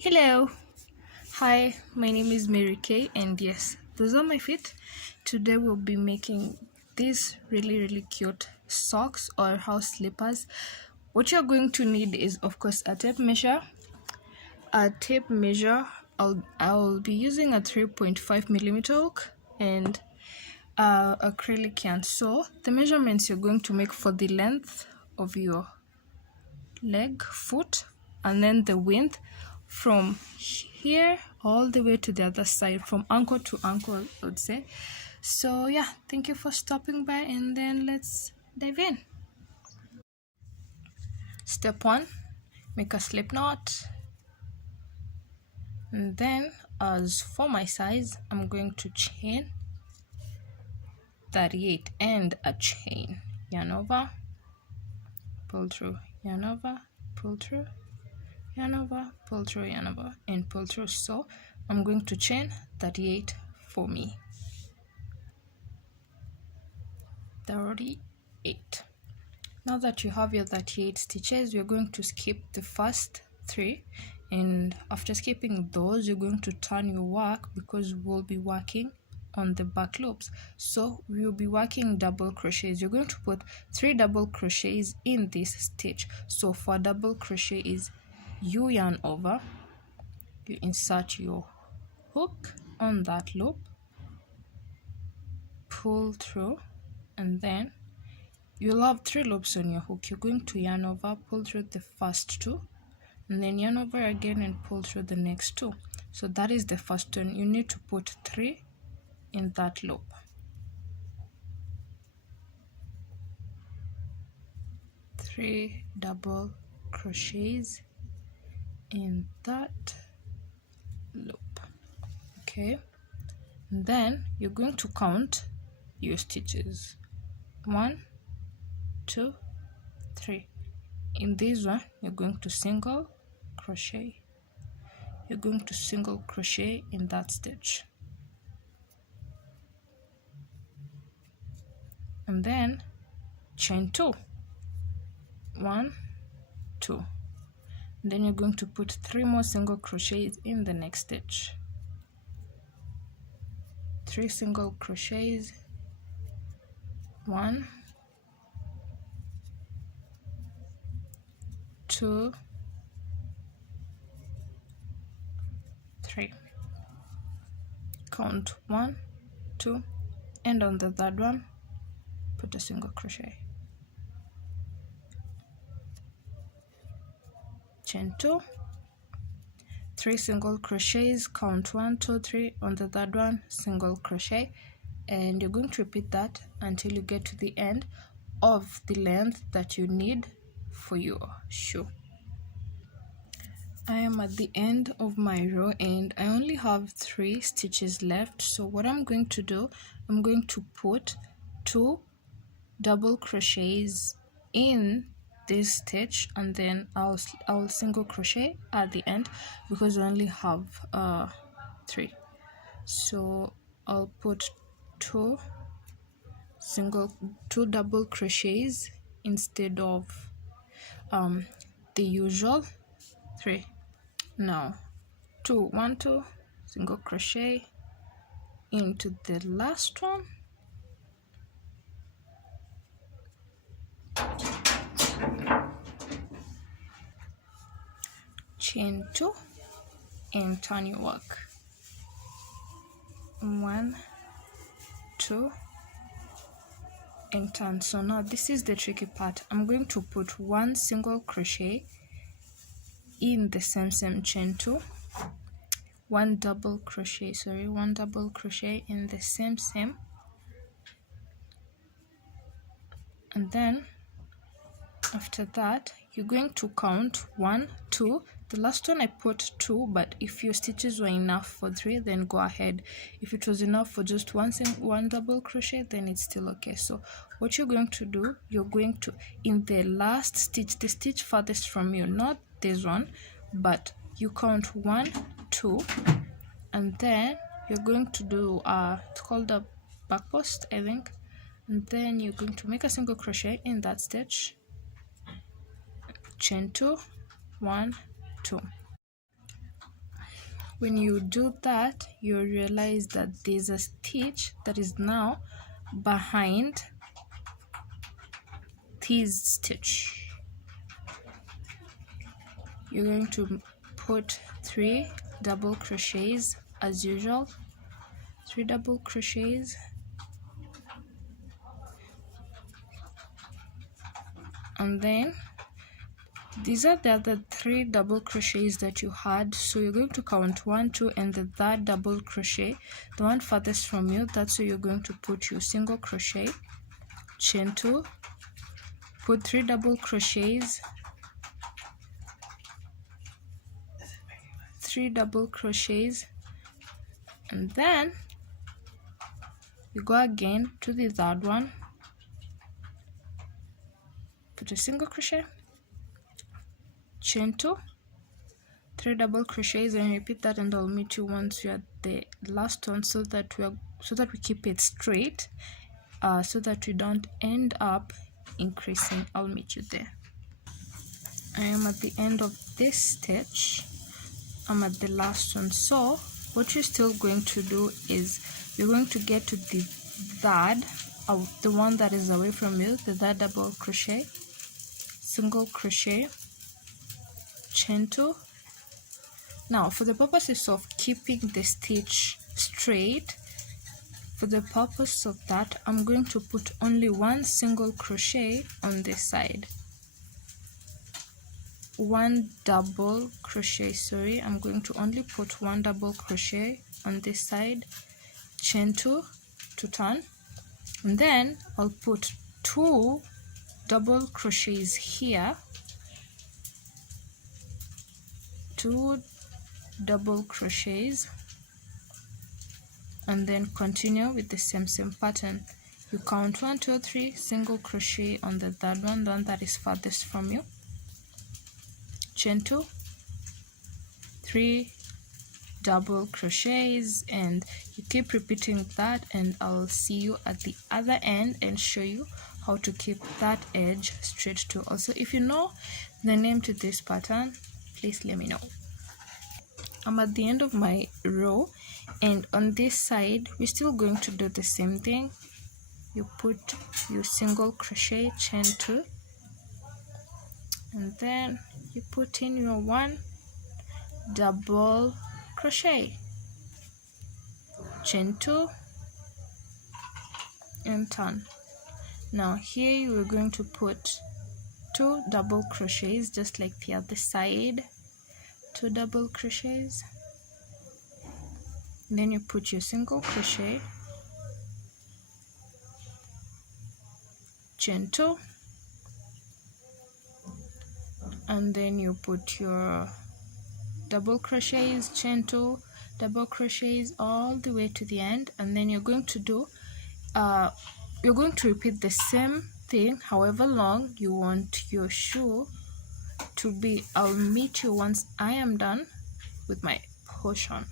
Hello, hi, my name is Mary Kay, and yes, those are my feet. Today we'll be making these really cute socks or house slippers. What you're going to need is, of course, a tape measure. I'll be using a 3.5 millimeter hook and acrylic yarn. So the measurements you're going to make for the length of your leg, foot, and then the width from here all the way to the other side, from ankle to ankle, I would say. So yeah, thank you for stopping by, and then let's dive in. Step 1, make a slip knot, and then as for my size, I'm going to chain 38 and a chain, yarn over, pull through, yarn over, pull through, yarn over, pull through, yarn over, and pull through. So I'm going to chain 38 for me. 38. Now that you have your 38 stitches, we're going to skip the first 3, and after skipping those, you're going to turn your work because we'll be working on the back loops. So we'll be working double crochets. You're going to put 3 double crochets in this stitch. So for double crochet is you yarn over, you insert your hook on that loop, pull through, and then you'll have 3 loops on your hook. You're going to yarn over, pull through the first 2, and then yarn over again and pull through the next 2. So that is the first one. You need to put 3 in that loop. Three double crochets in that loop. Okay, and then you're going to count your stitches. 1, 2, 3. In this one, you're going to single crochet. You're going to single crochet in that stitch, and then chain 2. 1, 2. And then you're going to put 3 more single crochets in the next stitch. 3 single crochets. 1, 2, 3. Count 1, 2, and on the third one, put a single crochet. Chain 2, 3 single crochets, count 1, 2, 3, on the third one, single crochet, and you're going to repeat that until you get to the end of the length that you need for your shoe. I am at the end of my row and I only have 3 stitches left. So what I'm going to do, I'm going to put 2 double crochets in this stitch, and then I'll single crochet at the end because I only have 3. So I'll put 2 double crochets instead of the usual 3. Now 1, 2 single crochet into the last one, chain 2, and turn your work. 1, 2, and turn. So now this is the tricky part. I'm going to put 1 single crochet in the same chain 2, 1 double crochet in the same, and then after that you're going to count 1, 2. The last one I put 2, but if your stitches were enough for 3, then go ahead. If it was enough for just one double crochet, then it's still okay. So what you're going to do, you're going to, in the last stitch, the stitch farthest from you, not this one, but you count 1, 2, and then you're going to do it's called a back post, I think, and then you're going to make a single crochet in that stitch, chain 2, 1, 2. When you do that, you realize that there's a stitch that is now behind this stitch. You're going to put 3 double crochets as usual, 3 double crochets, and then these are the other 3 double crochets that you had. So you're going to count 1, 2, and the third double crochet, the one farthest from you, that's where you're going to put your single crochet, chain 2, put 3 double crochets, 3 double crochets, and then you go again to the third one, put a single crochet, chain 2, 3 double crochets, and repeat that, and I'll meet you once you're at the last one, so that we keep it straight, so that we don't end up increasing. I'll meet you there. I am at the end of this stitch. I'm at the last one. So what you're still going to do is you're going to get to the third, the one that is away from you, the third double crochet, single crochet, chain 2. Now for the purposes of keeping the stitch straight, for the purpose of that, I'm going to put only 1 single crochet on this side, 1 double crochet, sorry, I'm going to only put 1 double crochet on this side, chain 2 to turn, and then I'll put 2 double crochets here, 2 double crochets, and then continue with the same pattern. You count 1, 2, 3, single crochet on the third one, the one that is farthest from you, chain 2, 3 double crochets, and you keep repeating that, and I'll see you at the other end and show you how to keep that edge straight too. Also, if you know the name to this pattern, please let me know. I'm at the end of my row, and on this side we're still going to do the same thing. You put your single crochet, chain 2, and then you put in your 1 double crochet, chain 2, and turn. Now here you are going to put 2 double crochets, just like the other side, 2 double crochets, then you put your single crochet, chain 2, and then you put your double crochets, chain 2, double crochets all the way to the end, and then you're going to do you're going to repeat the same thing however long you want your shoe to be. I'll meet you once I am done with my portion.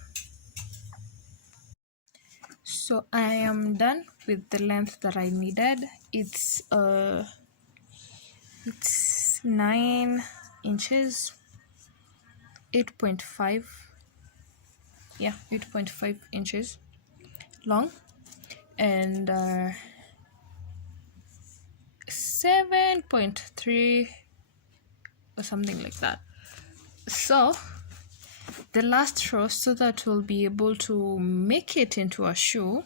So I am done with the length that I needed. It's 9 inches, 8.5, yeah, 8.5 inches long, and 7.3 or something like that. So the last row, so that we'll be able to make it into a shoe,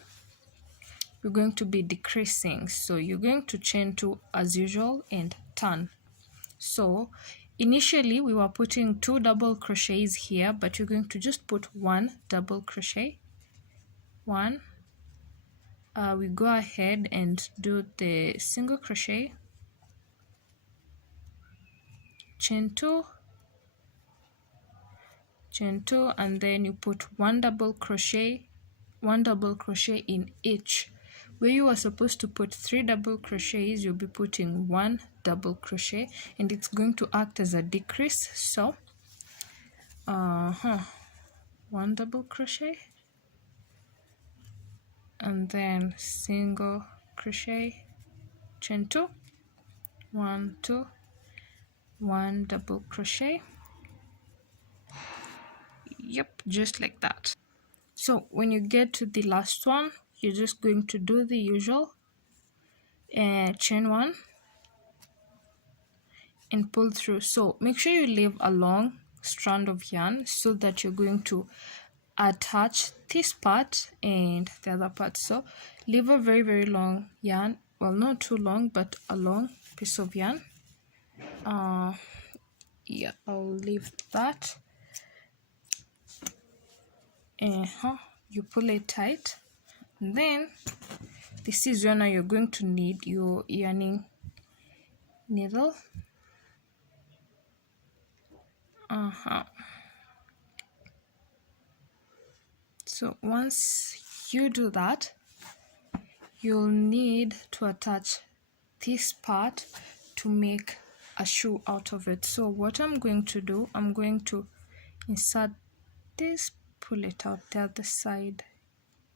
we're going to be decreasing. So you're going to chain 2 as usual and turn. So initially we were putting 2 double crochets here, but you're going to just put 1 double crochet, 1. We go ahead and do the single crochet, chain 2, chain 2, and then you put 1 double crochet, 1 double crochet in each. Where you are supposed to put 3 double crochets, you'll be putting 1 double crochet, and it's going to act as a decrease. So 1 double crochet, and then single crochet, chain 2, 1, 2, 1 double crochet, Yep, just like that. So when you get to the last one, you're just going to do the usual chain one and pull through. So make sure you leave a long strand of yarn so that you're going to attach this part and the other part. So leave a very long yarn, well, not too long, but a long piece of yarn. Yeah, I'll leave that. You pull it tight, and then this is when you're going to need your yarning needle. So once you do that, you'll need to attach this part to make a shoe out of it. So what I'm going to do, I'm going to insert this, pull it out the other side.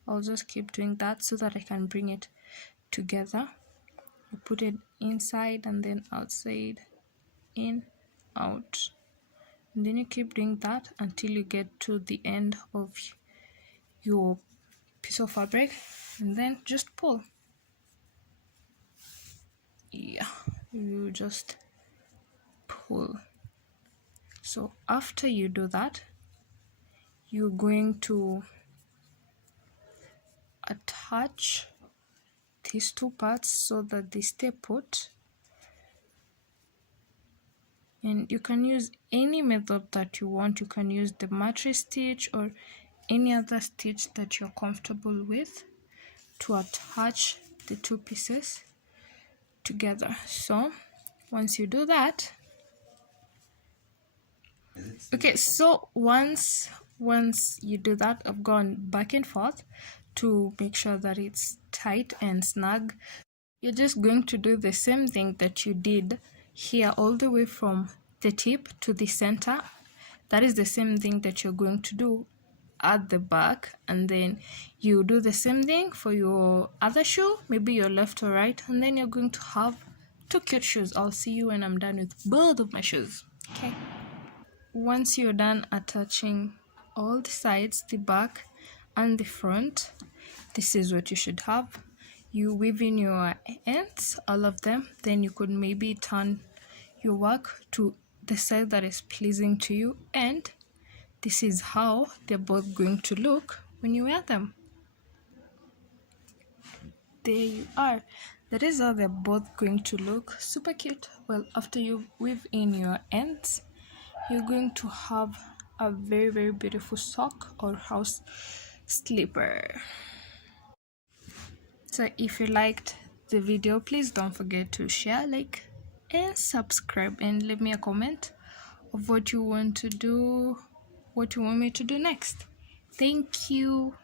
I'll just keep doing that so that I can bring it together. You put it inside and then outside, in, out, and then you keep doing that until you get to the end of your piece of fabric, and then just pull. Yeah, you just pull. So after you do that, you're going to attach these two parts so that they stay put, and you can use any method that you want. You can use the matrix stitch or any other stitch that you're comfortable with to attach the two pieces together. So once you do that, okay, so once you do that, I've gone back and forth to make sure that it's tight and snug. You're just going to do the same thing that you did here, all the way from the tip to the center. That is the same thing that you're going to do at the back, and then you do the same thing for your other shoe, maybe your left or right, and then you're going to have two cute shoes. I'll see you when I'm done with both of my shoes. Okay, once you're done attaching all the sides, the back and the front, this is what you should have. You weave in your ends, all of them, then you could maybe turn your work to the side that is pleasing to you, and this is how they're both going to look when you wear them. There you are. That is how they're both going to look. Super cute. Well, after you weave in your ends, you're going to have a very beautiful sock or house slipper. So if you liked the video, please don't forget to share, like, and subscribe, and leave me a comment of what you want to do, what you want me to do next. Thank you.